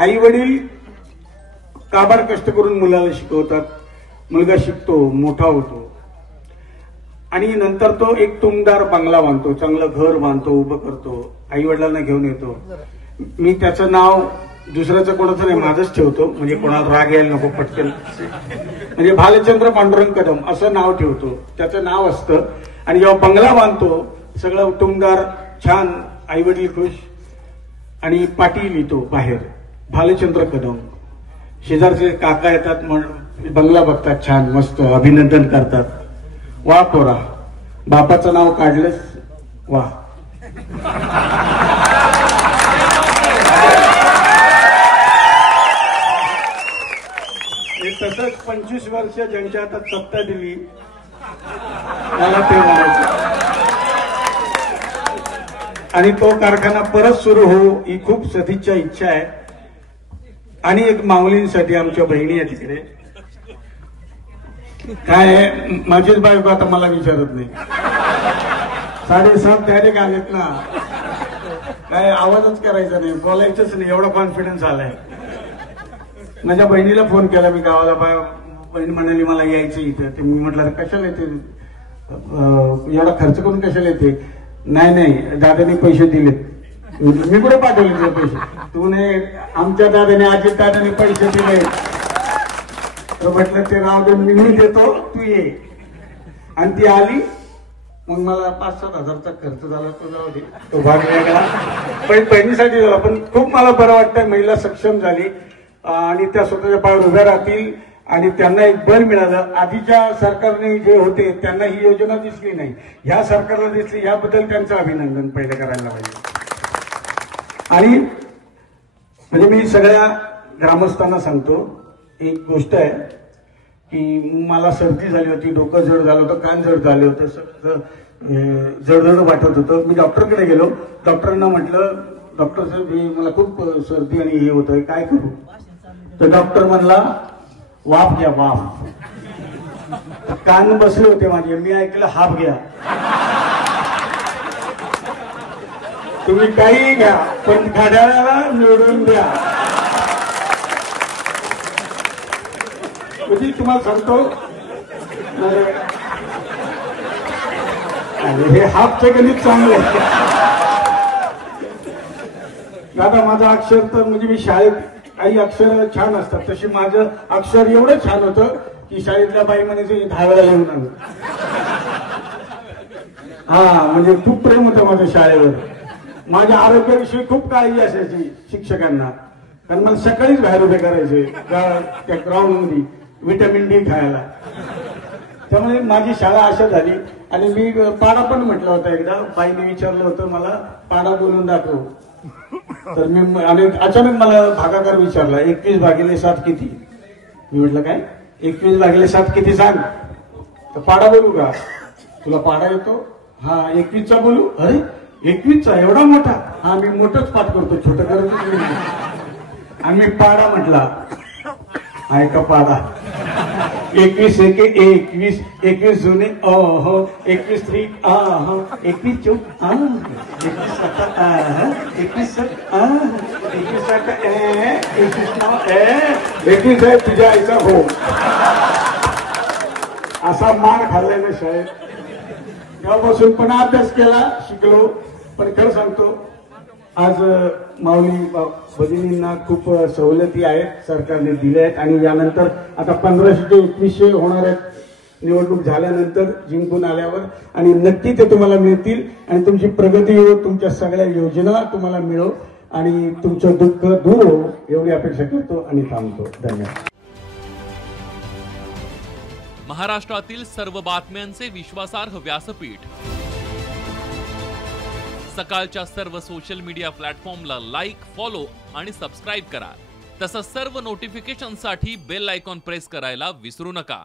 आई वडील काबार कष्ट करून मुलाला शिकवतात, मुलगा शिकतो, मोठा होतो आणि नंतर तो एक तुमदार बंगला बांधतो, चांगलं घर बांधतो, उभं करतो, आई वडिलांना घेऊन येतो. मी त्याचं नाव दुसऱ्याचं कोणाचं नाही, माझंच ठेवतो, म्हणजे कोणाला राग यायला नको पटकन. म्हणजे भालचंद्र पांडुरंग कदम असं नाव ठेवतो, त्याचं नाव असतं. आणि जेव्हा बंगला बांधतो, सगळं तुमदार छान, आई वडील खुश आणि पाटी लिहितो बाहेर भालचंद्र कदम. शेजारचे काका येतात, बंगला बघतात, छान मस्त अभिनंदन करतात. वा पोरा, बापाचं नाव काढलंस, वा. तसंच 25 वर्ष ज्यांच्या हातात सत्ता दिली मला ते म्हणायचं. आणि तो कारखाना परत सुरू हो ही खूप सदिच्छा इच्छा आहे. आणि एक माऊलींसाठी आमच्या बहिणी आहे तिकडे, काय माझीच बायको आता मला विचारत नाही, 7:30 डायरेक्ट आलेत ना, काय आवाजच करायचा नाही, बोलायचंच नाही, एवढा कॉन्फिडन्स आलाय. माझ्या बहिणीला फोन केला मी गावाला, बहीण म्हणाली मला यायचं इथं. ते मी म्हटलं कशाला येते, एवढा खर्च करून कशाला येते. नाही दादाने पैसे दिलेत. मी कुठे पाठवले तुझे पैसे, तू नाही, आमच्या दादाने अजित दादाने पैसे दिले. तर म्हटलं ते राव दे, मी देतो, तू ये. आणि ती आली, मग मला 5-7 हजारचा खर्च झाला, तो जाऊ दे, तो भाग वेगळा, पण बहिणीसाठी झाला. पण खूप मला बरं वाटतंय, महिला सक्षम झाली आणि त्या स्वतःच्या पायावर उभ्या राहतील आणि त्यांना एक बळ मिळालं. आधीच्या सरकारने जे होते त्यांना ही योजना दिसली नाही, ह्या सरकारला दिसली, याबद्दल त्यांचं अभिनंदन पहिले करायला पाहिजे. आणि म्हणजे मी सगळ्या ग्रामस्थांना सांगतो, एक गोष्ट आहे की मला सर्दी झाली होती, डोकं जड झालं होतं, कान जड झालं होतं, जड वाटत होतं. मी डॉक्टरकडे गेलो, डॉक्टरांना म्हटलं डॉक्टर साहेब मला खूप सर्दी आणि हे होतंय, काय करू. तर डॉक्टर म्हणला वाफ घ्या, वाफ. कान बसले होते माझे, मी ऐकलं हाफ घ्या. तुम्ही काही घ्या पण घड्याळाला निवडून द्या. म्हणजे तुम्हाला सांगतो, हे हाफचे गणित चांगले. दादा माझं अक्षर तर म्हणजे मी शाळेत काही अक्षर छान असतात, तशी माझं अक्षर एवढं छान होतं की शाळेतल्या बाई म्हणायचं 10 वेळा लिहून आणलं. हा म्हणजे खूप प्रेम होतं माझ्या शाळेवर. माझ्या आरोग्याविषयी खूप काळजी असायची शिक्षकांना, कारण मला सकाळीच बाहेर उभे करायचे त्या ग्राउंड मध्ये व्हिटॅमिन डी खायला. त्यामुळे माझी शाळा अशा झाली. आणि मी पाडा पण म्हटलं होतं एकदा, बाईने विचारलं होतं मला पाडा बोलून दाखव. तर मी आणि अचानक मला भागाकार विचारला 21/7 किती. मी म्हटलं काय 21/7 किती सांग. तर पाडा बोलू का, तुला पाडा येतो. हा 21चा बोलू. अरे 21चा एवढा मोठा. हा मी मोठंच पाठ करतो, छोटं करतच नाही. आणि मी पाडा म्हटला, ऐका पाडा 21 एके 21, 21 जुने अहो, 21 त्रिक आहो, 21 चौक 21 सत्ता 21 21 आहे तुझ्या आईचा हो. असा मार खाल्लाय ना शाळेत. तेव्हापासून पण अभ्यास केला, शिकलो. पण खरं सांगतो, आज माऊली भगिनींना खूप सवलती आहेत सरकारने दिल्या आहेत. आणि यानंतर आता 1500 ते 2100 होणार आहेत निवडणूक झाल्यानंतर, जिंकून आल्यावर. आणि नक्की ते तुम्हाला मिळतील आणि तुमची प्रगती हो, तुमच्या सगळ्या योजना तुम्हाला मिळो आणि तुमचं दुःख दूर हो एवढी अपेक्षा करतो आणि थांबतो. धन्यवाद. महाराष्ट्रातील सर्व बातम्यांचे विश्वासार्ह व्यासपीठ. सकाळच्या सर्व सोशल मीडिया प्लॅटफॉर्मला लाईक, फॉलो आणि सबस्क्राईब करा. तसंच सर्व नोटिफिकेशनसाठी बेल आयकॉन प्रेस करायला विसरू नका.